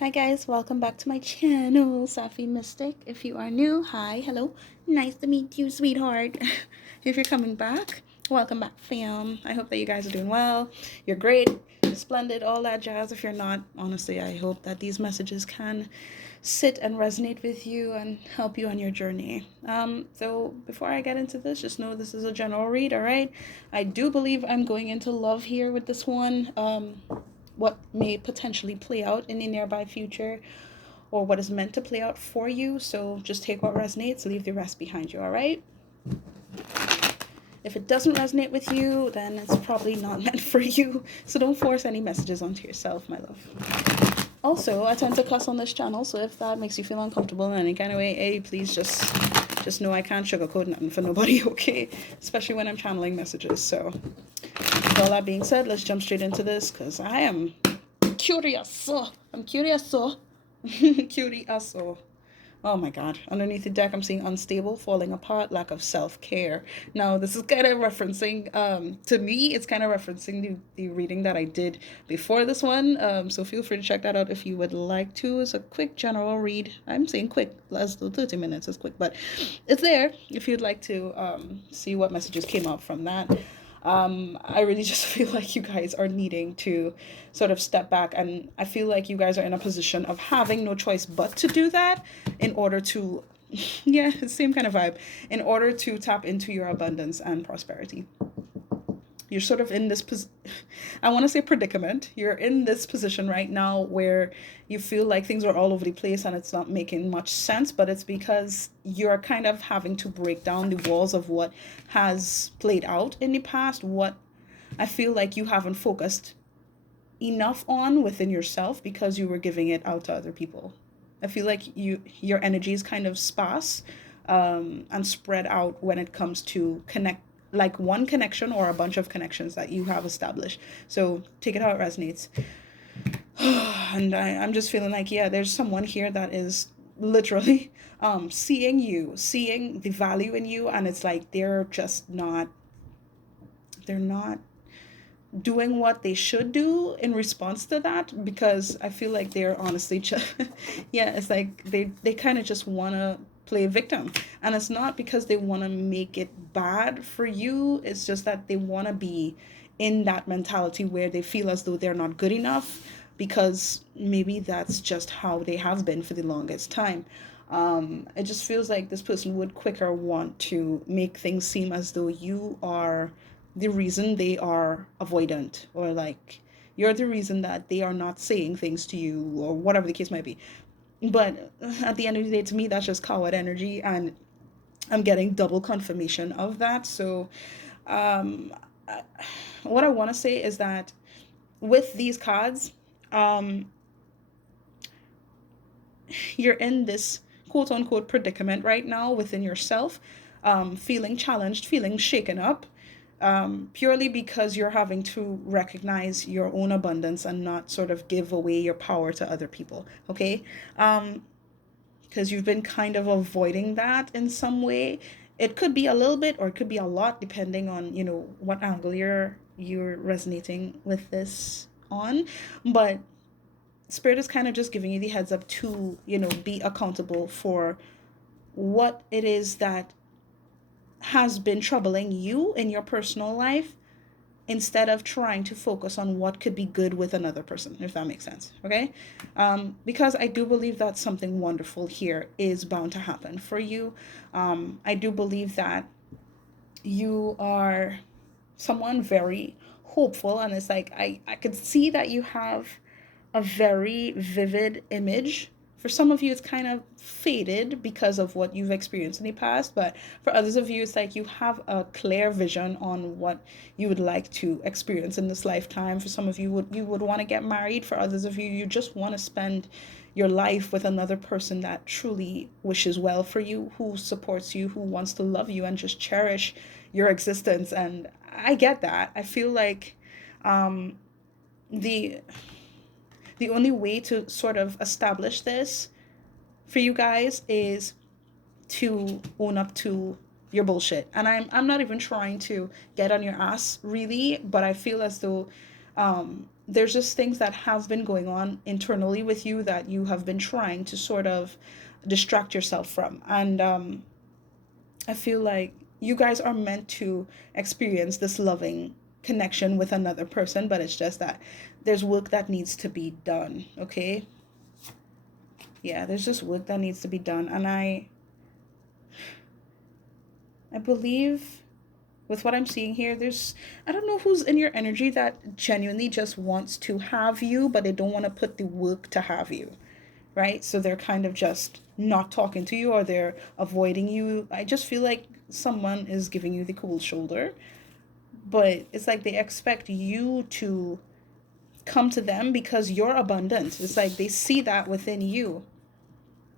Hi guys, welcome back to my channel, Safi Mystic. If you are new, hi, hello, nice to meet you, sweetheart. If you're coming back, welcome back, fam. I hope that you guys are doing well. You're great, you're splendid, all that jazz. If you're not, honestly, I hope that these messages can sit and resonate with you and help you on your journey. So before I get into this, just know this is a general read, all right? I do believe I'm going into love here with this one. What may potentially play out in the nearby future or what is meant to play out for you. So just take what resonates, leave the rest behind you, all right? If it doesn't resonate with you, then it's probably not meant for you. So don't force any messages onto yourself, my love. Also, I tend to cuss on this channel, so if that makes you feel uncomfortable in any kind of way, hey, please just know I can't sugarcoat nothing for nobody, okay? Especially when I'm channeling messages. So with all that being said, let's jump straight into this because I am curious. I'm curious. Curious. Oh my god. Underneath the deck, I'm seeing unstable, falling apart, lack of self-care. Now, this is kind of referencing, to me, it's kind of referencing the reading that I did before this one. So feel free to check that out if you would like to. It's a quick general read. I'm saying quick, less than 30 minutes is quick, but it's there if you'd like to see what messages came out from that. I really just feel like you guys are needing to sort of step back, and I feel like you guys are in a position of having no choice but to do that in order to, yeah, same kind of vibe, in order to tap into your abundance and prosperity. You're sort of in this I want to say predicament. You're in this position right now where you feel like things are all over the place and it's not making much sense, but it's because you're kind of having to break down the walls of what has played out in the past, what I feel like you haven't focused enough on within yourself because you were giving it out to other people. I feel like your energy is kind of sparse, and spread out when it comes to connect, like one connection or a bunch of connections that you have established. So take it how it resonates. And I'm just feeling like, yeah, there's someone here that is literally seeing you, seeing the value in you, and it's like they're not doing what they should do in response to that, because I feel like they're honestly just yeah, it's like they kind of just want to play victim, and it's not because they want to make it bad for you, it's just that they want to be in that mentality where they feel as though they're not good enough, because maybe that's just how they have been for the longest time. It just feels like this person would quicker want to make things seem as though you are the reason they are avoidant, or like you're the reason that they are not saying things to you, or whatever the case might be. But at the end of the day, to me, that's just coward energy, and I'm getting double confirmation of that. So um, what I want to say is that with these cards, um, you're in this quote unquote predicament right now within yourself, feeling challenged, feeling shaken up, purely because you're having to recognize your own abundance and not sort of give away your power to other people. Okay. Because you've been kind of avoiding that in some way. It could be a little bit or it could be a lot, depending on, what angle you're resonating with this on. But spirit is kind of just giving you the heads up to, be accountable for what it is that has been troubling you in your personal life, instead of trying to focus on what could be good with another person, if that makes sense. Okay. Because I do believe that something wonderful here is bound to happen for you. I do believe that you are someone very hopeful, and it's like I could see that you have a very vivid image. For some of you, it's kind of faded because of what you've experienced in the past, but for others of you, it's like you have a clear vision on what you would like to experience in this lifetime. For some of you, you would want to get married. For others of you, you just want to spend your life with another person that truly wishes well for you, who supports you, who wants to love you and just cherish your existence. And I get that. I feel like um, the the only way to sort of establish this for you guys is to own up to your bullshit. And I'm not even trying to get on your ass really, but I feel as though There's just things that have been going on internally with you that you have been trying to sort of distract yourself from. And I feel like you guys are meant to experience this loving connection with another person, but it's just that there's work that needs to be done, okay? Yeah, there's just work that needs to be done. And I believe with what I'm seeing here, I don't know who's in your energy that genuinely just wants to have you, but they don't want to put the work to have you, right? So they're kind of just not talking to you, or they're avoiding you. I just feel like someone is giving you the cold shoulder, but it's like they expect you to come to them because you're abundant. It's like they see that within you.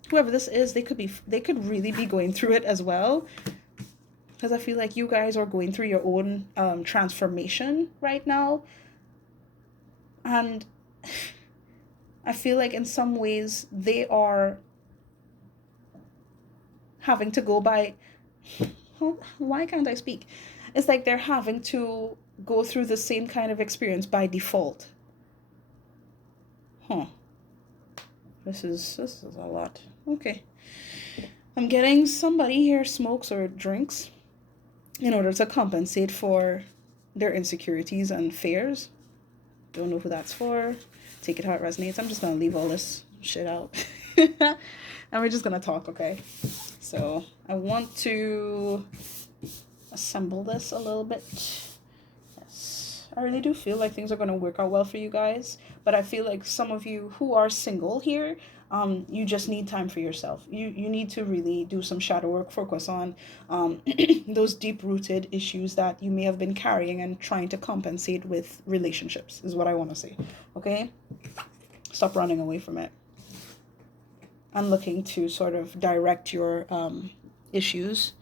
Whoever this is, they could really be going through it as well, because I feel like you guys are going through your own transformation right now. And I feel like in some ways they are having to go by, why can't I speak? It's like they're having to go through the same kind of experience by default. This is a lot. Okay. I'm getting somebody here smokes or drinks in order to compensate for their insecurities and fears. Don't know who that's for. Take it how it resonates. I'm just going to leave all this shit out. And we're just going to talk, okay? So I want to assemble this a little bit. Yes. I really do feel like things are going to work out well for you guys. But I feel like some of you who are single here, you just need time for yourself. You need to really do some shadow work, focus on those deep-rooted issues that you may have been carrying and trying to compensate with relationships, is what I want to say, okay? Stop running away from it. I'm looking to sort of direct your issues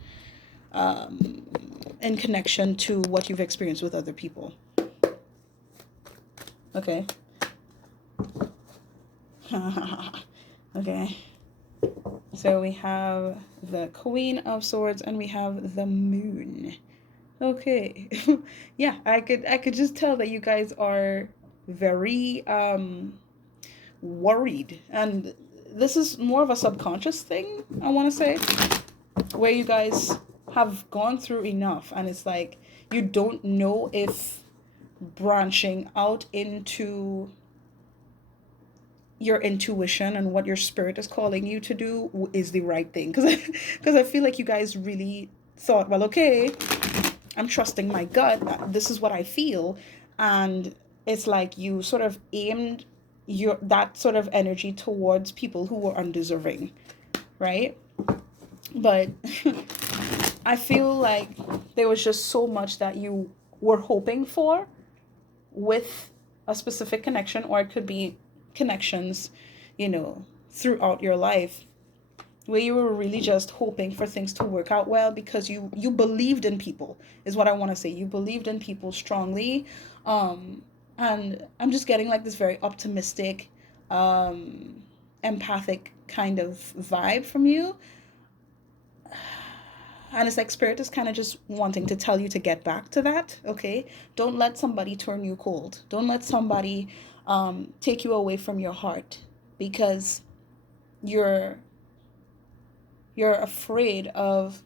in connection to what you've experienced with other people. Okay. Okay. So we have the Queen of Swords and we have the Moon. Okay. Yeah, I could just tell that you guys are very worried, and this is more of a subconscious thing, I want to say, where you guys have gone through enough and it's like you don't know if branching out into your intuition and what your spirit is calling you to do is the right thing, because I feel like you guys really thought, well, okay, I'm trusting my gut, this is what I feel, and it's like you sort of aimed that sort of energy towards people who were undeserving, right? But I feel like there was just so much that you were hoping for with a specific connection, or it could be connections, throughout your life, where you were really just hoping for things to work out well because you believed in people, is what I want to say. You believed in people strongly, and I'm just getting like this very optimistic, empathic kind of vibe from you. And it's like spirit is kind of just wanting to tell you to get back to that, okay? Don't let somebody turn you cold. Don't let somebody take you away from your heart, because you're afraid of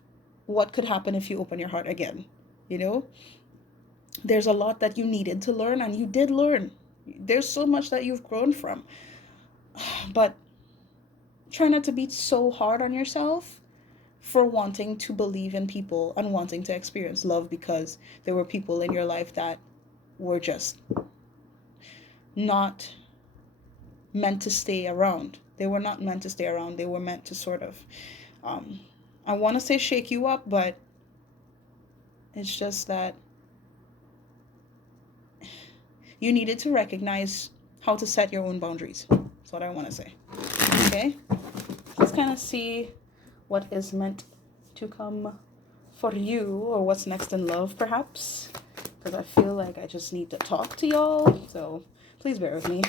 what could happen if you open your heart again, There's a lot that you needed to learn, and you did learn. There's so much that you've grown from. But try not to be so hard on yourself for wanting to believe in people and wanting to experience love, because there were people in your life that were just not meant to stay around. They were not meant to stay around. They were meant to sort of, I want to say shake you up, but it's just that you needed to recognize how to set your own boundaries. That's what I want to say. Okay? Let's kind of see what is meant to come for you, or what's next in love, perhaps, because I feel like I just need to talk to y'all, so please bear with me.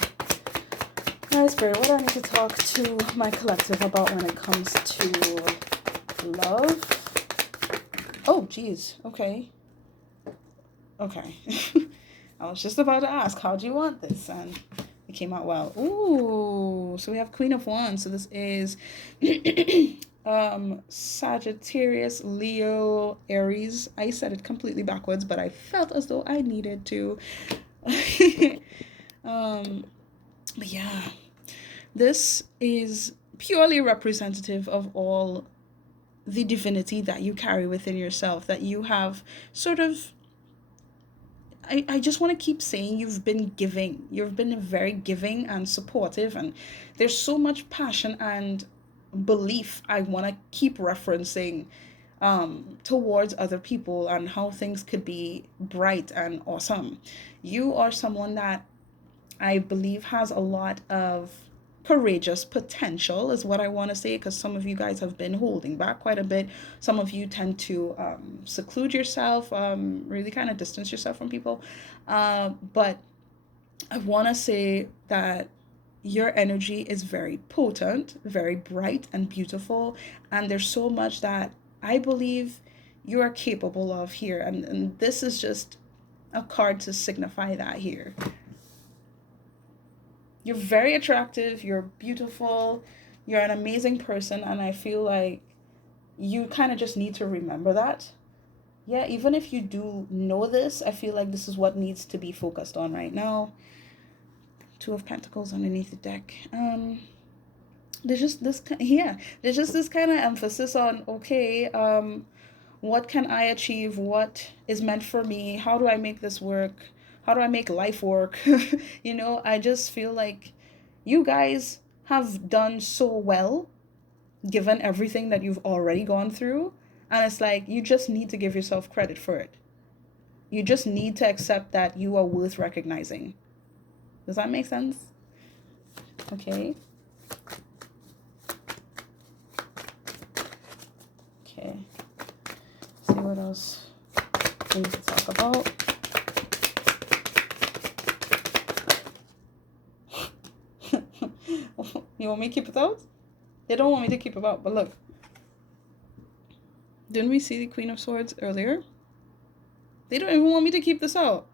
Alright, Spirit, what do I need to talk to my collective about when it comes to love? Oh, geez. Okay. I was just about to ask, how do you want this? And it came out well. Ooh, so we have Queen of Wands. So this is Sagittarius, Leo, Aries. I said it completely backwards, but I felt as though I needed to. But yeah, this is purely representative of all the divinity that you carry within yourself, that you have sort of. I just want to keep saying you've been giving. You've been very giving and supportive, and there's so much passion and belief I want to keep referencing towards other people and how things could be bright and awesome. You are someone that I believe has a lot of courageous potential, is what I want to say, because some of you guys have been holding back quite a bit. Some of you tend to seclude yourself, really kind of distance yourself from people. But I want to say that your energy is very potent, very bright and beautiful. And there's so much that I believe you are capable of here. And this is just a card to signify that here. You're very attractive, you're beautiful, you're an amazing person, and I feel like you kind of just need to remember that. Yeah, even if you do know this, I feel like this is what needs to be focused on right now. Two of Pentacles underneath the deck. There's just this there's just this kind of emphasis on, okay, what can I achieve? What is meant for me? How do I make this work? How do I make life work? I just feel like you guys have done so well given everything that you've already gone through. And it's like you just need to give yourself credit for it. You just need to accept that you are worth recognizing. Does that make sense? Okay. Okay. See what else we need to talk about. You want me to keep it out? They don't want me to keep it out, but look. Didn't we see the Queen of Swords earlier? They don't even want me to keep this out.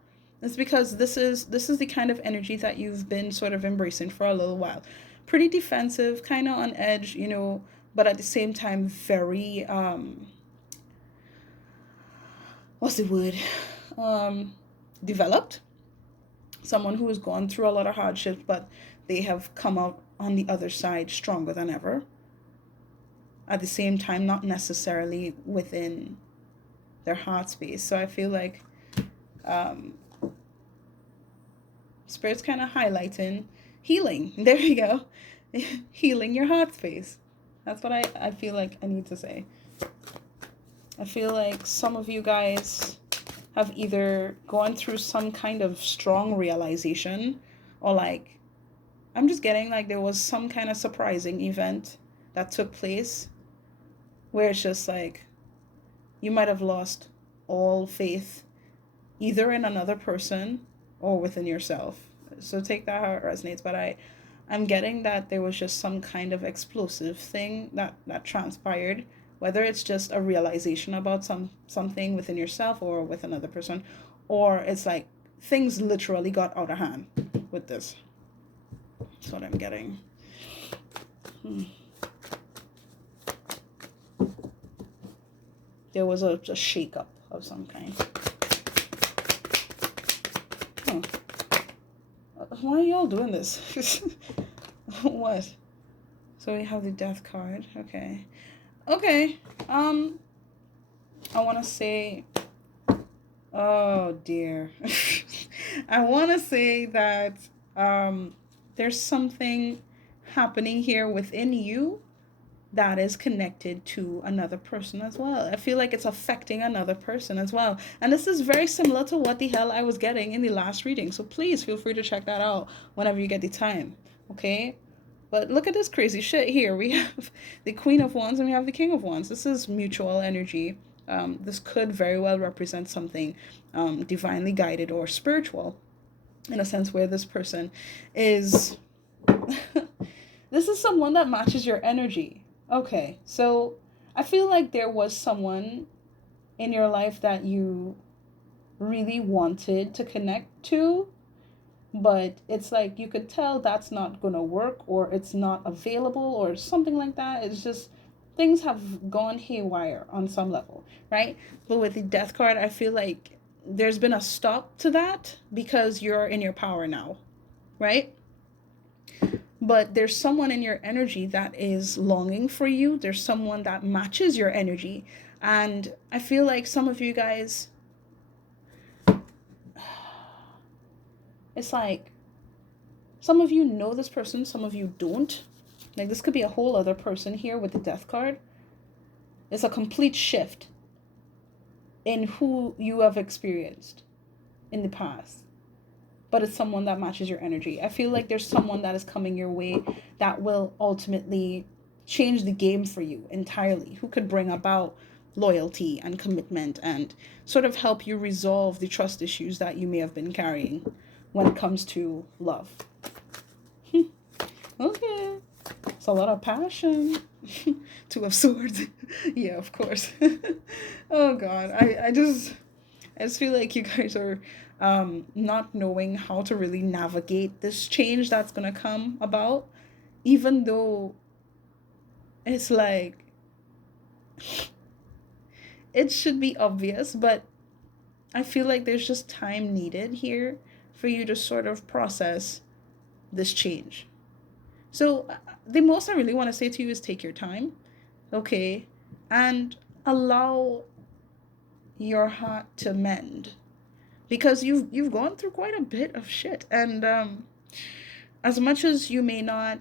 It's because this is the kind of energy that you've been sort of embracing for a little while. Pretty defensive, kind of on edge, but at the same time very what's the word? Developed. Someone who has gone through a lot of hardships, but they have come out on the other side stronger than ever. At the same time, not necessarily within their heart space. So I feel like Spirit's kind of highlighting healing. There you go. Healing your heart space. That's what I feel like I need to say. I feel like some of you guys have either gone through some kind of strong realization, or like, I'm just getting like there was some kind of surprising event that took place where it's just like you might have lost all faith either in another person or within yourself. So take that how it resonates. But I'm getting that there was just some kind of explosive thing that transpired, whether it's just a realization about something within yourself or with another person, or it's like things literally got out of hand with this. That's what I'm getting. There was a shake-up of some kind. Why are y'all doing this? What? So we have the Death card. Okay. I want to say... Oh, dear. I want to say that there's something happening here within you that is connected to another person as well. I feel like it's affecting another person as well. And this is very similar to what the hell I was getting in the last reading. So please feel free to check that out whenever you get the time. Okay? But look at this crazy shit here. We have the Queen of Wands and we have the King of Wands. This is mutual energy. This could very well represent something divinely guided or spiritual, in a sense where this person is... This is someone that matches your energy. Okay, so I feel like there was someone in your life that you really wanted to connect to, but it's like you could tell that's not gonna work, or it's not available, or something like that. It's just things have gone haywire on some level, right? But with the death card, I feel like there's been a stop to that because you're in your power now, right? But there's someone in your energy that is longing for you. There's someone that matches your energy. And I feel like some of you guys, it's like some of you know this person, some of you don't. Like this could be a whole other person here with the death card. It's a complete shift in who you have experienced in the past. But it's someone that matches your energy. I feel like there's someone that is coming your way that will ultimately change the game for you entirely, who could bring about loyalty and commitment and sort of help you resolve the trust issues that you may have been carrying when it comes to love. Okay. It's a lot of passion. Two of Swords. Yeah, of course. Oh God. I just feel like you guys are not knowing how to really navigate this change that's gonna come about, even though it's like it should be obvious, but I feel like there's just time needed here for you to sort of process this change. So the most I really want to say to you is take your time, okay, and allow your heart to mend, because you've gone through quite a bit of shit, and as much as you may not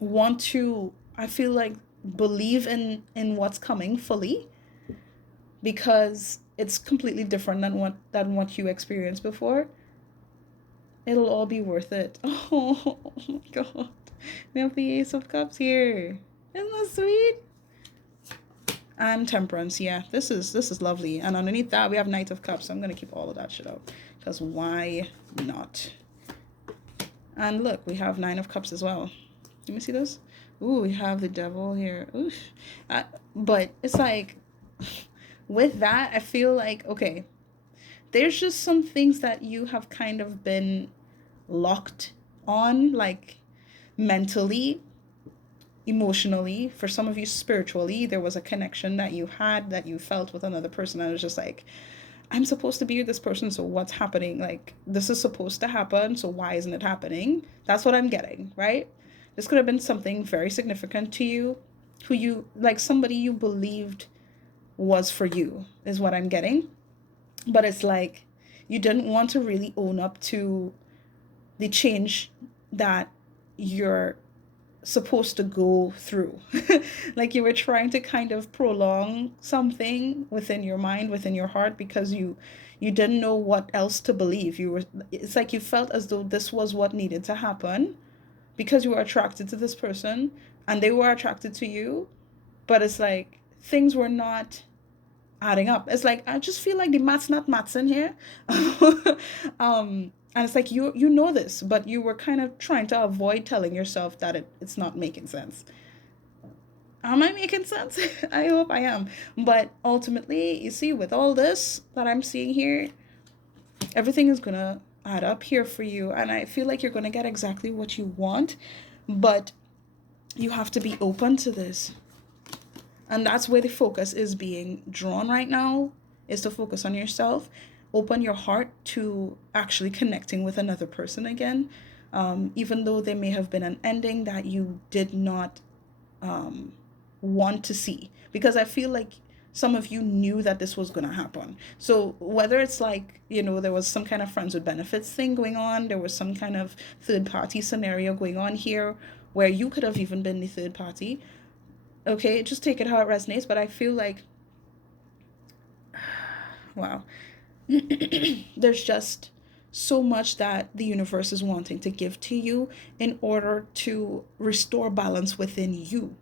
want to, I feel like, believe in what's coming fully, because it's completely different than what you experienced before. It'll all be worth it. Oh my God, we have the Ace of Cups here. Isn't that sweet? And Temperance. Yeah, this is lovely. And underneath that we have Knight of Cups. So I'm gonna keep all of that shit out, because why not? And look, we have Nine of Cups as well. Let me see this. Ooh, we have the Devil here. Oof. But it's like, with that, I feel like, okay, there's just some things that you have kind of been locked on, like mentally, emotionally. For some of you, spiritually, there was a connection that you had, that you felt with another person. I was just like, I'm supposed to be with this person, so what's happening? Like, this is supposed to happen, so why isn't it happening? That's what I'm getting, right? This could have been something very significant to you, who you, like, somebody you believed was for you, is what I'm getting. But it's like, you didn't want to really own up to the change that you're supposed to go through. Like, you were trying to kind of prolong something within your mind, within your heart, because you didn't know what else to believe. It's like you felt as though this was what needed to happen, because you were attracted to this person and they were attracted to you. But it's like things were not adding up. It's like, I just feel like the math's not maths in here. And it's like, you know this, but you were kind of trying to avoid telling yourself that it's not making sense. Am I making sense? I hope I am. But ultimately, you see, with all this that I'm seeing here, everything is gonna add up here for you, and I feel like you're gonna get exactly what you want. But you have to be open to this, and that's where the focus is being drawn right now, is to focus on yourself. Open your heart to actually connecting with another person again, even though there may have been an ending that you did not want to see, because I feel like some of you knew that this was going to happen. So whether it's like, there was some kind of friends with benefits thing going on, there was some kind of third party scenario going on here where you could have even been the third party. Okay, just take it how it resonates, but I feel like, wow, there's just so much that the universe is wanting to give to you in order to restore balance within you.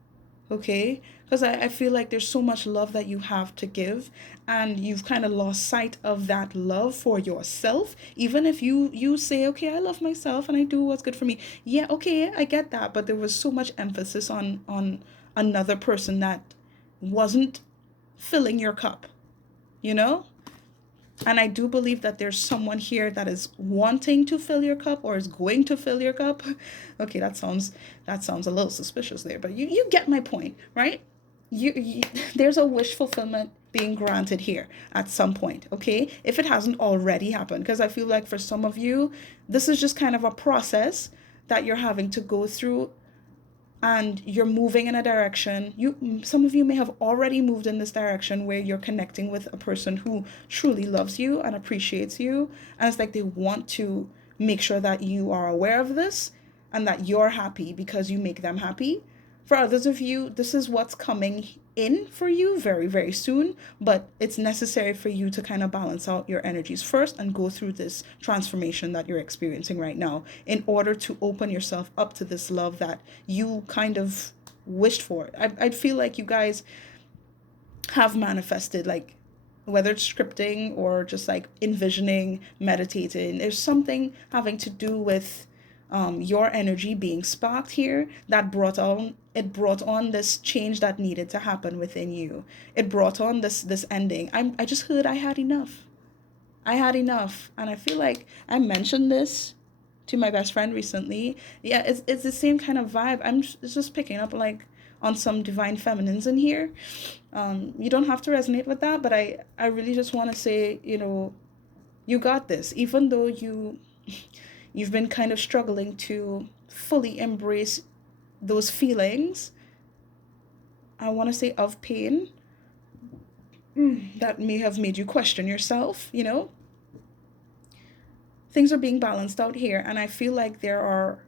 Okay, because I feel like there's so much love that you have to give, and you've kind of lost sight of that love for yourself. Even if you say, okay, I love myself and I do what's good for me, yeah, okay, I get that, but there was so much emphasis on another person that wasn't filling your cup, you know. And I do believe that there's someone here that is wanting to fill your cup or is going to fill your cup. Okay, that sounds a little suspicious there, but you get my point, right? You there's a wish fulfillment being granted here at some point, okay? If it hasn't already happened, because I feel like for some of you, this is just kind of a process that you're having to go through, and you're moving in a direction. Some of you may have already moved in this direction where you're connecting with a person who truly loves you and appreciates you, and it's like they want to make sure that you are aware of this and that you're happy because you make them happy. For others of you, this is what's coming in for you very, very soon, but it's necessary for you to kind of balance out your energies first and go through this transformation that you're experiencing right now in order to open yourself up to this love that you kind of wished for. I feel like you guys have manifested, like, whether it's scripting or just like envisioning, meditating, there's something having to do with your energy being sparked here that brought on this change that needed to happen within you. It brought on this ending. I just heard I had enough. I had enough, and I feel like I mentioned this to my best friend recently. Yeah, it's the same kind of vibe. It's just picking up like on some divine feminines in here. You don't have to resonate with that, but I really just want to say, you got this. Even though you've been kind of struggling to fully embrace those feelings, I want to say, of pain that may have made you question yourself. Things are being balanced out here, and I feel like there are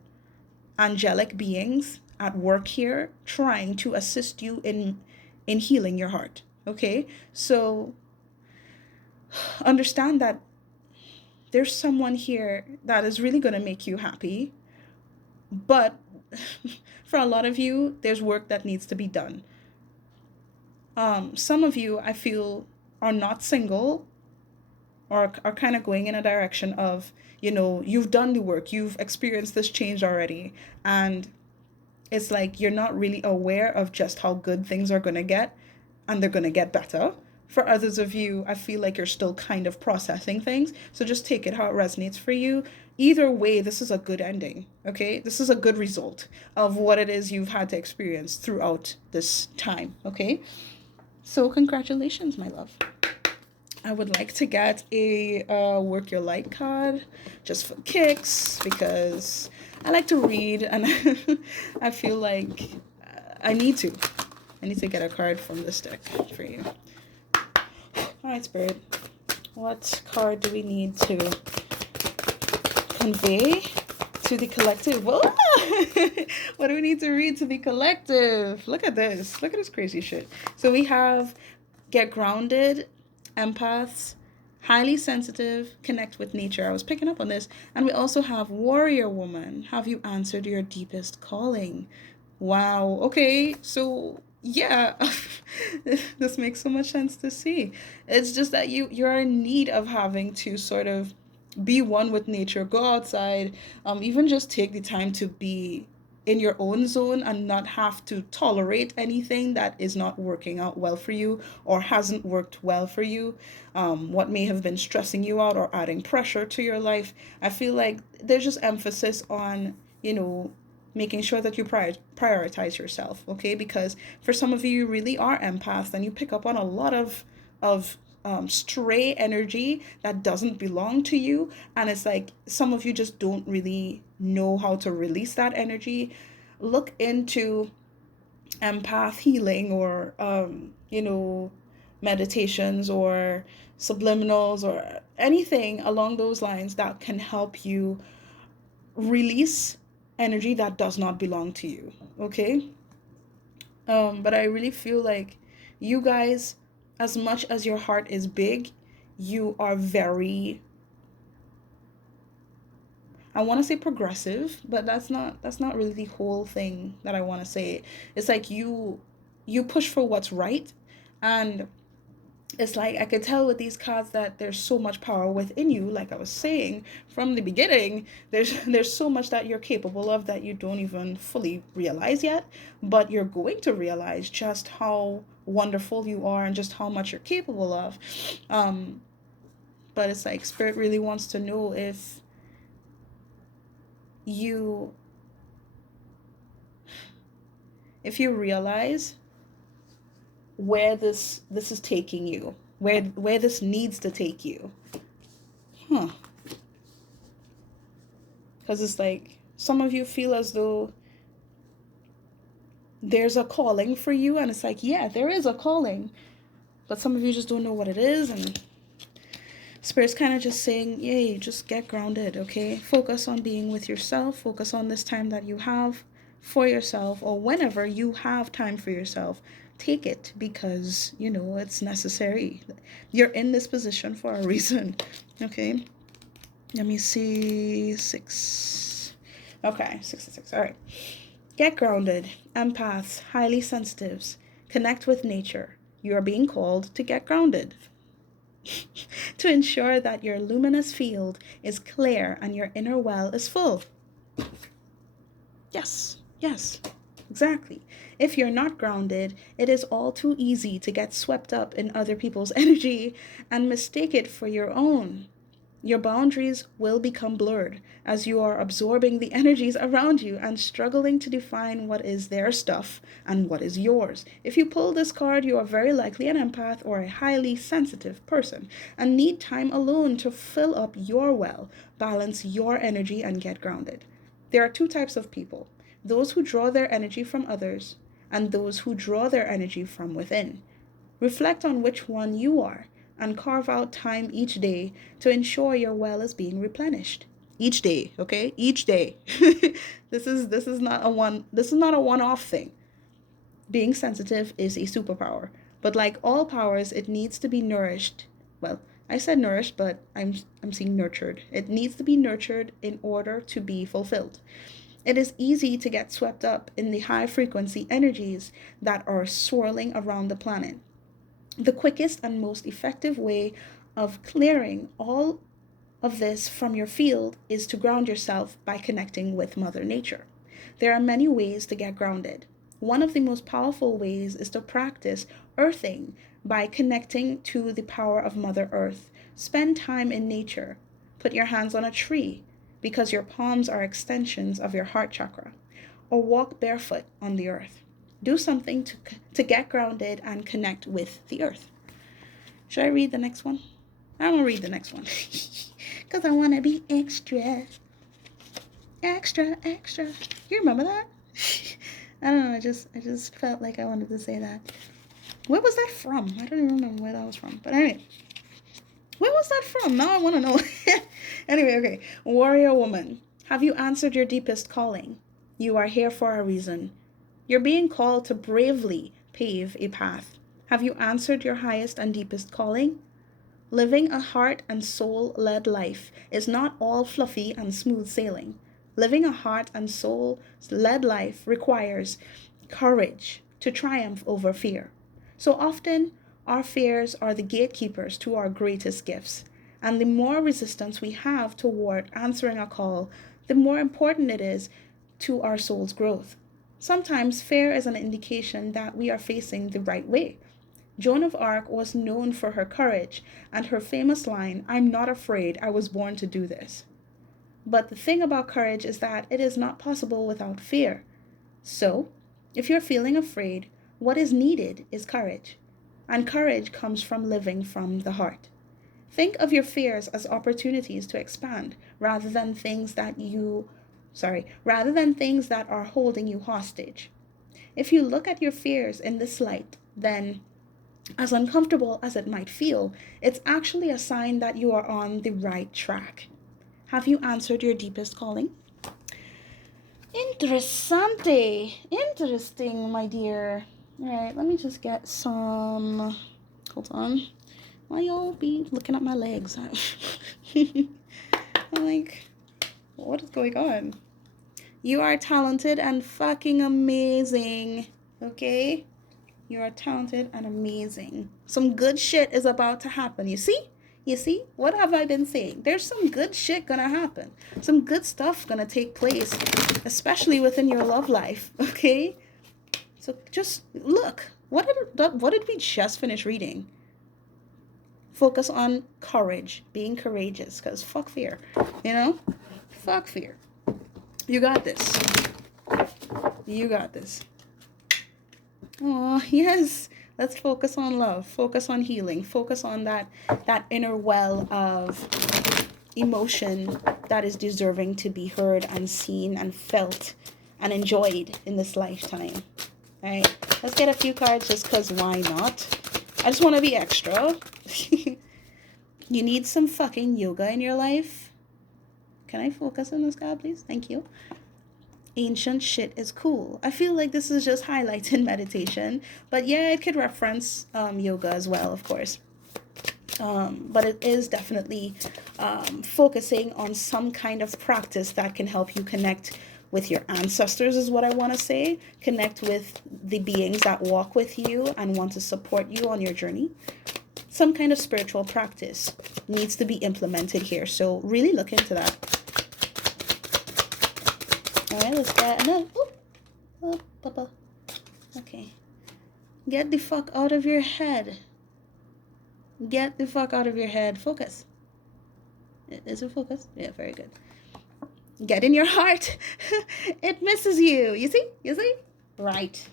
angelic beings at work here trying to assist you in healing your heart. Okay? So understand that there's someone here that is really going to make you happy, but for a lot of you, there's work that needs to be done. Some of you, I feel, are not single, or are kind of going in a direction of, you've done the work, you've experienced this change already, and it's like you're not really aware of just how good things are going to get, and they're going to get better. For others of you, I feel like you're still kind of processing things. So just take it how it resonates for you. Either way, this is a good ending, okay? This is a good result of what it is you've had to experience throughout this time, okay? So congratulations, my love. I would like to get a work your light card just for kicks, because I like to read, and I feel like I need to. I need to get a card from this deck for you. All right, Spirit. What card do we need to convey to the collective? Whoa! What do we need to read to the collective? Look at this. Look at this crazy shit. So we have get grounded, empaths, highly sensitive, connect with nature. I was picking up on this. And we also have warrior woman. Have you answered your deepest calling? Wow. Okay. So yeah, this makes so much sense to see. It's just that you're in need of having to sort of be one with nature, go outside, even just take the time to be in your own zone and not have to tolerate anything that is not working out well for you or hasn't worked well for you, what may have been stressing you out or adding pressure to your life. I feel like there's just emphasis on, making sure that you prioritize yourself, okay? Because for some of you, you really are empaths and you pick up on a lot of stray energy that doesn't belong to you, and it's like some of you just don't really know how to release that energy. Look into empath healing, or meditations or subliminals or anything along those lines that can help you release energy that does not belong to you, okay? But I really feel like you guys, as much as your heart is big, you are very, I want to say progressive, but that's not really the whole thing that I want to say. It's like you push for what's right, and it's like I could tell with these cards that there's so much power within you. Like I was saying from the beginning, there's so much that you're capable of that you don't even fully realize yet, but you're going to realize just how wonderful you are and just how much you're capable of. But it's like Spirit really wants to know if you realize where this is taking you, where this needs to take you. Because it's like some of you feel as though there's a calling for you, and it's like, yeah, there is a calling, but some of you just don't know what it is, and Spirit's kind of just saying, yay, just get grounded, okay? Focus on being with yourself. Focus on this time that you have for yourself, or whenever you have time for yourself. Take it, because, you know, it's necessary. You're in this position for a reason, okay? Let me see. 6. Okay, 66. All right. Get grounded. Empaths, highly sensitives. Connect with nature. You are being called to get grounded. To ensure that your luminous field is clear and your inner well is full. Yes, exactly. If you're not grounded, it is all too easy to get swept up in other people's energy and mistake it for your own. Your boundaries will become blurred as you are absorbing the energies around you and struggling to define what is their stuff and what is yours. If you pull this card, you are very likely an empath or a highly sensitive person and need time alone to fill up your well, balance your energy, and get grounded. There are 2 types of people: those who draw their energy from others and those who draw their energy from within. Reflect on which one you are and carve out time each day to ensure your well is being replenished. Each day, okay? Each day. This is not a one-off thing. Being sensitive is a superpower, but like all powers, it needs to be nourished. Well, I said nourished, but I'm seeing nurtured. It needs to be nurtured in order to be fulfilled. It is easy to get swept up in the high frequency energies that are swirling around the planet. The quickest and most effective way of clearing all of this from your field is to ground yourself by connecting with Mother Nature. There are many ways to get grounded. One of the most powerful ways is to practice earthing by connecting to the power of Mother Earth. Spend time in nature. Put your hands on a tree because your palms are extensions of your heart chakra. Or walk barefoot on the earth. Do something to get grounded and connect with the earth. Should I read the next one? I'm going to read the next one. Because I want to be extra. Extra. You remember that? I don't know. I just felt like I wanted to say that. Where was that from? I don't even remember where that was from. But anyway. Where was that from? Now I want to know. Anyway, okay. Warrior woman. Have you answered your deepest calling? You are here for a reason. You're being called to bravely pave a path. Have you answered your highest and deepest calling? Living a heart and soul-led life is not all fluffy and smooth sailing. Living a heart and soul-led life requires courage to triumph over fear. So often, our fears are the gatekeepers to our greatest gifts. And the more resistance we have toward answering a call, the more important it is to our soul's growth. Sometimes fear is an indication that we are facing the right way. Joan of Arc was known for her courage and her famous line, "I'm not afraid, I was born to do this." But the thing about courage is that it is not possible without fear. So, if you're feeling afraid, what is needed is courage. And courage comes from living from the heart. Think of your fears as opportunities to expand rather than things that are holding you hostage. If you look at your fears in this light, then as uncomfortable as it might feel, it's actually a sign that you are on the right track. Have you answered your deepest calling? Interessante. Interesting, my dear. Alright, let me just get some... Hold on. Why y'all be looking at my legs? I'm like, what is going on? You are talented and fucking amazing. Okay? You are talented and amazing. Some good shit is about to happen. You see? What have I been saying? There's some good shit gonna happen. Some good stuff gonna take place, especially within your love life. Okay? So just look. What did we just finish reading? Focus on courage, being courageous, because fuck fear, you know? Fuck fear. You got this. You got this. Oh, yes. Let's focus on love. Focus on healing. Focus on that inner well of emotion that is deserving to be heard and seen and felt and enjoyed in this lifetime. All right. Let's get a few cards just because why not? I just want to be extra. You need some fucking yoga in your life. Can I focus on this guy, please? Thank you. Ancient shit is cool. I feel like this is just highlighting meditation, but yeah, it could reference yoga as well, of course. But it is definitely focusing on some kind of practice that can help you connect with your ancestors, is what I want to say. Connect with the beings that walk with you and want to support you on your journey. Some kind of spiritual practice needs to be implemented here, so really look into that. All right, let's get another. Oh, Papa. Okay. Get the fuck out of your head. Get the fuck out of your head. Focus. Is it focus? Yeah, very good. Get in your heart. It misses you. You see? You see? Right.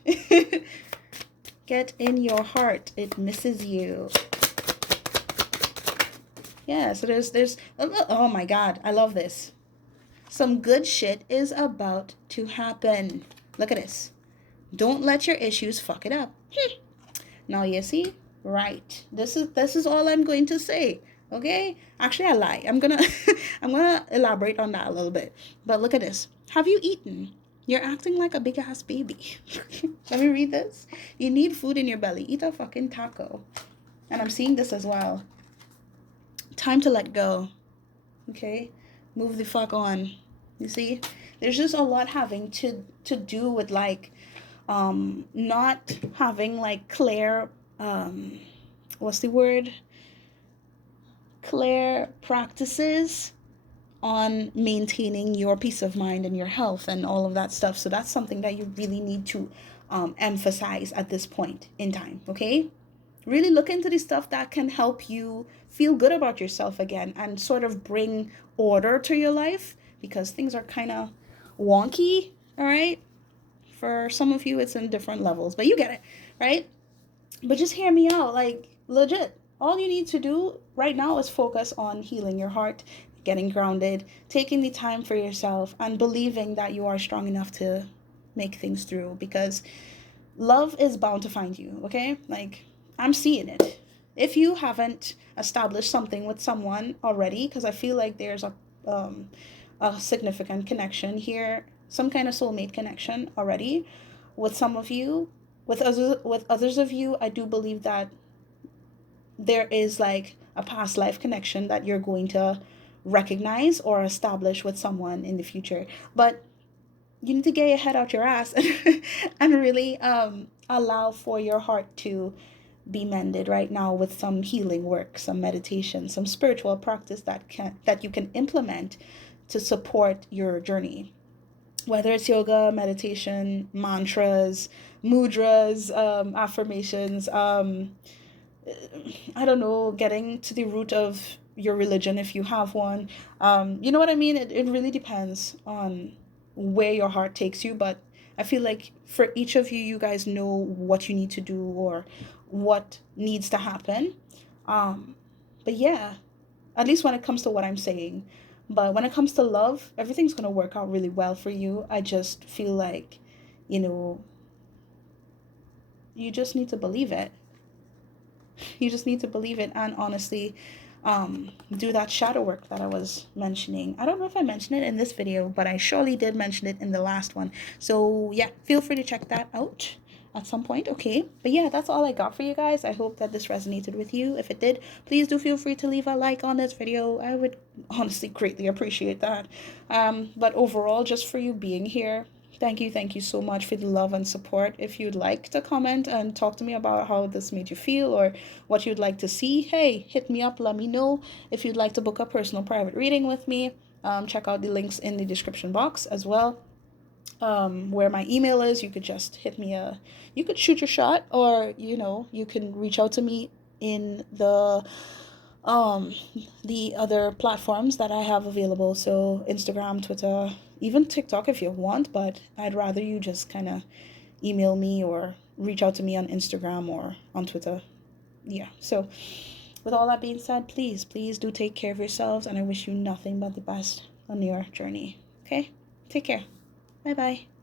Get in your heart. It misses you. Yeah, so there's oh my God, I love this. Some good shit is about to happen. Look at this. Don't let your issues fuck it up. Now you see? Right. This is all I'm going to say. Okay? Actually, I lie. I'm gonna elaborate on that a little bit. But look at this. Have you eaten? You're acting like a big ass baby. Let me read this. You need food in your belly. Eat a fucking taco. And I'm seeing this as well. Time to let go. Okay? Move the fuck on. You see? There's just a lot having to do with like not having like clear what's the word? Clear practices on maintaining your peace of mind and your health and all of that stuff. So that's something that you really need to emphasize at this point in time, okay? Really look into the stuff that can help you feel good about yourself again and sort of bring order to your life, because things are kind of wonky, all right? For some of you, it's in different levels, but you get it, right? But just hear me out, like legit. All you need to do right now is focus on healing your heart, getting grounded, taking the time for yourself, and believing that you are strong enough to make things through, because love is bound to find you, okay? Like, I'm seeing it. If you haven't established something with someone already, because I feel like there's a significant connection here, some kind of soulmate connection already with some of you. With others of you, I do believe that there is like a past life connection that you're going to recognize or establish with someone in the future. But you need to get your head out your ass and really allow for your heart to be mended right now with some healing work, some meditation, some spiritual practice that you can implement to support your journey. Whether it's yoga, meditation, mantras, mudras, affirmations, I don't know, getting to the root of your religion if you have one. You know what I mean? It really depends on where your heart takes you, but I feel like for each of you, you guys know what you need to do or what needs to happen. But yeah, at least when it comes to what I'm saying. But when it comes to love, everything's going to work out really well for you. I just feel like, you know, you just need to believe it. You just need to believe it and honestly do that shadow work that I was mentioning. I don't know if I mentioned it in this video, but I surely did mention it in the last one. So yeah, feel free to check that out at some point, okay? But yeah, that's all I got for you guys. I hope that this resonated with you. If it did, please do feel free to leave a like on this video. I would honestly greatly appreciate that. But overall, just for you being here, thank you so much for the love and support. If you'd like to comment and talk to me about how this made you feel or what you'd like to see, hey, hit me up, let me know. If you'd like to book a personal private reading with me, check out the links in the description box as well. Where my email is, you could just you could shoot your shot, or you know, you can reach out to me in the um the other platforms that I have available. So Instagram, Twitter, even TikTok if you want, but I'd rather you just kind of email me or reach out to me on Instagram or on Twitter. Yeah. So with all that being said, please do take care of yourselves, and I wish you nothing but the best on your journey. Okay? Take care. Bye bye.